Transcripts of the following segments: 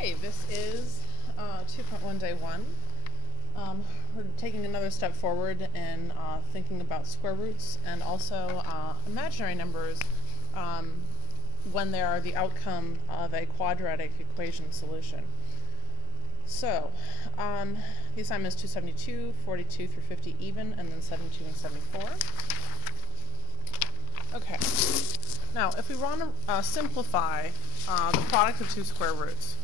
Okay, this is 2.1 day 1. We're taking another step forward in thinking about square roots and also imaginary numbers when they are the outcome of a quadratic equation solution. So, the assignment is 272, 42 through 50 even, and then 72 and 74. Okay, now if we want to simplify the product of two square roots,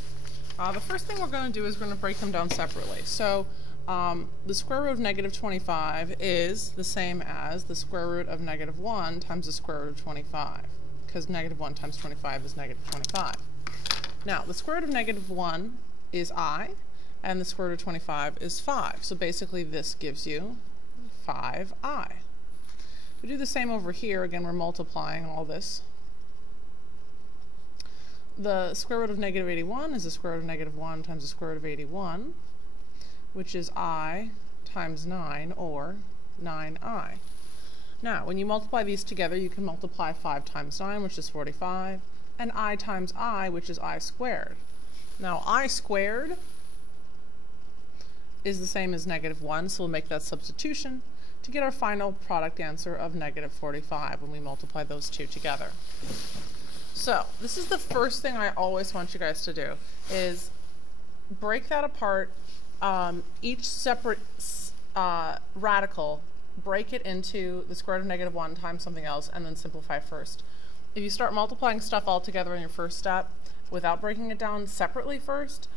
the first thing we're going to do is we're going to break them down separately. So the square root of negative 25 is the same as the square root of negative 1 times the square root of 25, because negative 1 times 25 is negative 25. Now, the square root of negative 1 is I, and the square root of 25 is 5. So basically this gives you 5i. We do the same over here. Again, we're multiplying all this. The square root of negative 81 is the square root of negative 1 times the square root of 81, which is I times 9, or 9i. Now, when you multiply these together, you can multiply 5 times 9, which is 45, and I times I, which is I squared. Now, I squared is the same as negative 1, so we'll make that substitution to get our final product answer of negative 45 when we multiply those two together. So this is the first thing I always want you guys to do, is break that apart. Each separate radical, break it into the square root of negative 1 times something else, and then simplify first. If you start multiplying stuff all together in your first step without breaking it down separately first,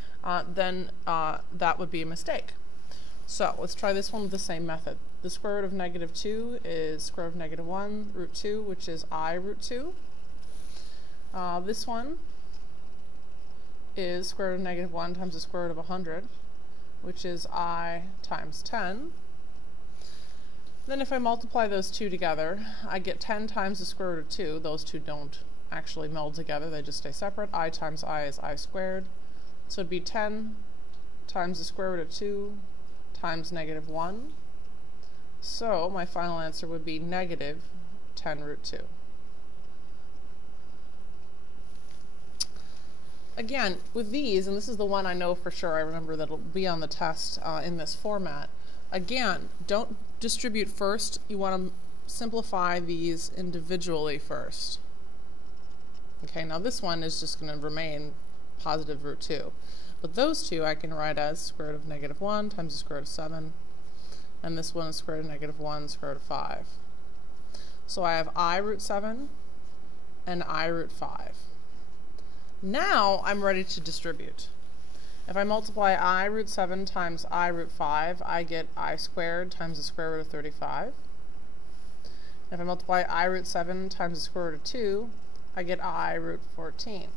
then that would be a mistake. So let's try this one with the same method. The square root of negative 2 is square root of negative 1 root 2, which is I root 2. This one is square root of negative 1 times the square root of 100, which is I times 10. Then if I multiply those two together, I get 10 times the square root of 2. Those two don't actually meld together, they just stay separate. I times I is I squared. So it'd be 10 times the square root of 2 times negative 1. So my final answer would be negative 10 root 2. Again, with these, and this is the one I know for sure, I remember that it'll be on the test in this format. Again, don't distribute first. You want to simplify these individually first. Okay, now this one is just going to remain positive root 2. But those two I can write as square root of negative 1 times the square root of 7. And this one is square root of negative 1, square root of 5. So I have I root 7 and I root 5. Now I'm ready to distribute. If I multiply I root 7 times I root 5, I get I squared times the square root of 35. If I multiply I root 7 times the square root of 2, I get I root 14.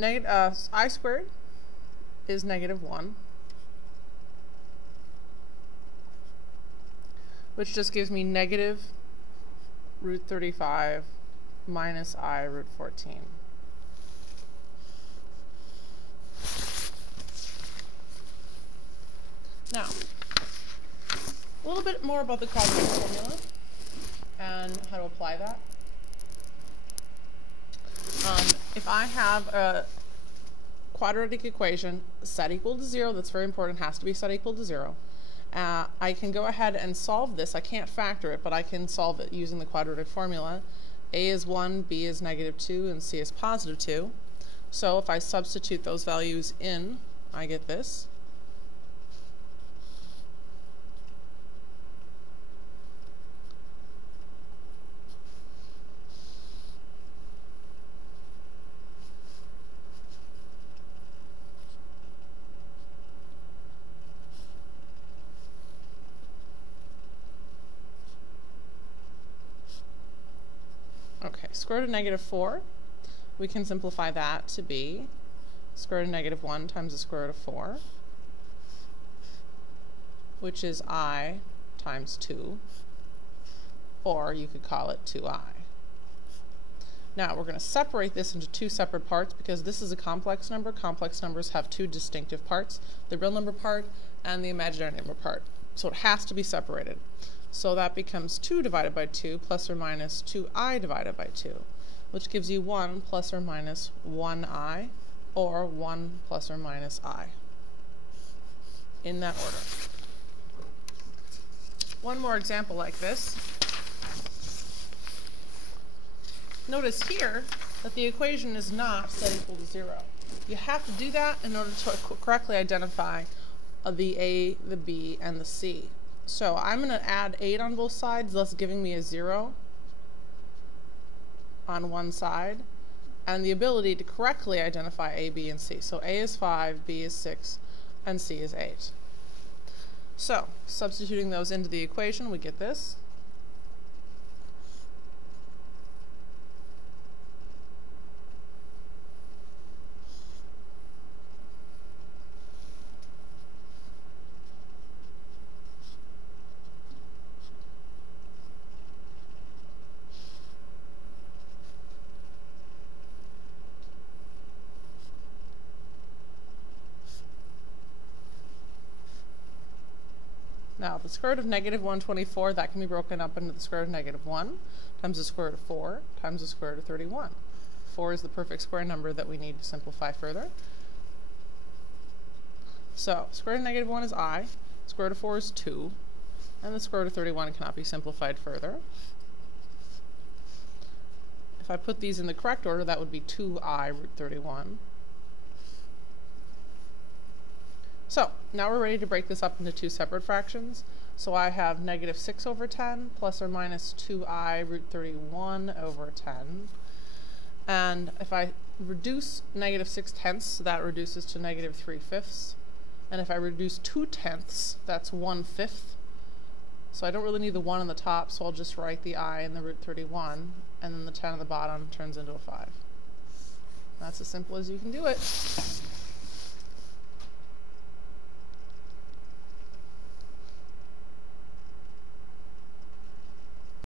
I squared is negative 1, which just gives me negative root 35 minus I root 14. Now, a little bit more about the quadratic formula and how to apply that. If I have a quadratic equation set equal to 0, that's very important, has to be set equal to 0. I can go ahead and solve this. I can't factor it, but I can solve it using the quadratic formula. A is 1, B is negative 2, and C is positive 2. So if I substitute those values in, I get this. Okay, square root of negative 4, we can simplify that to be square root of negative 1 times the square root of 4, which is I times 2, or you could call it 2i. Now we're going to separate this into two separate parts because this is a complex number. Complex numbers have two distinctive parts, the real number part and the imaginary number part. So it has to be separated. So that becomes 2 divided by 2 plus or minus 2i divided by 2. which gives you 1 plus or minus 1i, or 1 plus or minus I, in that order. One more example like this. Notice here that the equation is not set equal to 0. You have to do that in order to correctly identify the A, the B, and the C. So I'm going to add 8 on both sides, thus giving me a 0 on one side, and the ability to correctly identify A, B, and C. So A is 5, B is 6, and C is 8. So, substituting those into the equation, we get this. Now, the square root of negative 124, that can be broken up into the square root of negative 1 times the square root of 4 times the square root of 31. 4 is the perfect square number that we need to simplify further. So, square root of negative 1 is I, square root of 4 is 2, and the square root of 31 cannot be simplified further. If I put these in the correct order, that would be 2I root 31. So, now we're ready to break this up into two separate fractions. So I have negative 6 over 10 plus or minus 2I root 31 over 10. And if I reduce negative 6/10, that reduces to negative 3/5. And if I reduce 2/10, that's 1/5. So I don't really need the 1 on the top, so I'll just write the I in the root 31, and then the 10 on the bottom turns into a 5. That's as simple as you can do it.